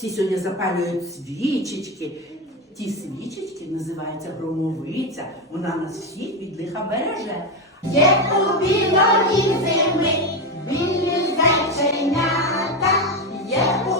всі сьогодні запалюють свічечки. Ті свічечки називаються громовиця. Вона нас всіх від лиха береже. Є у білої зими, білі зайченята, є у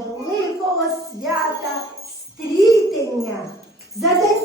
великого свята стрітення. За день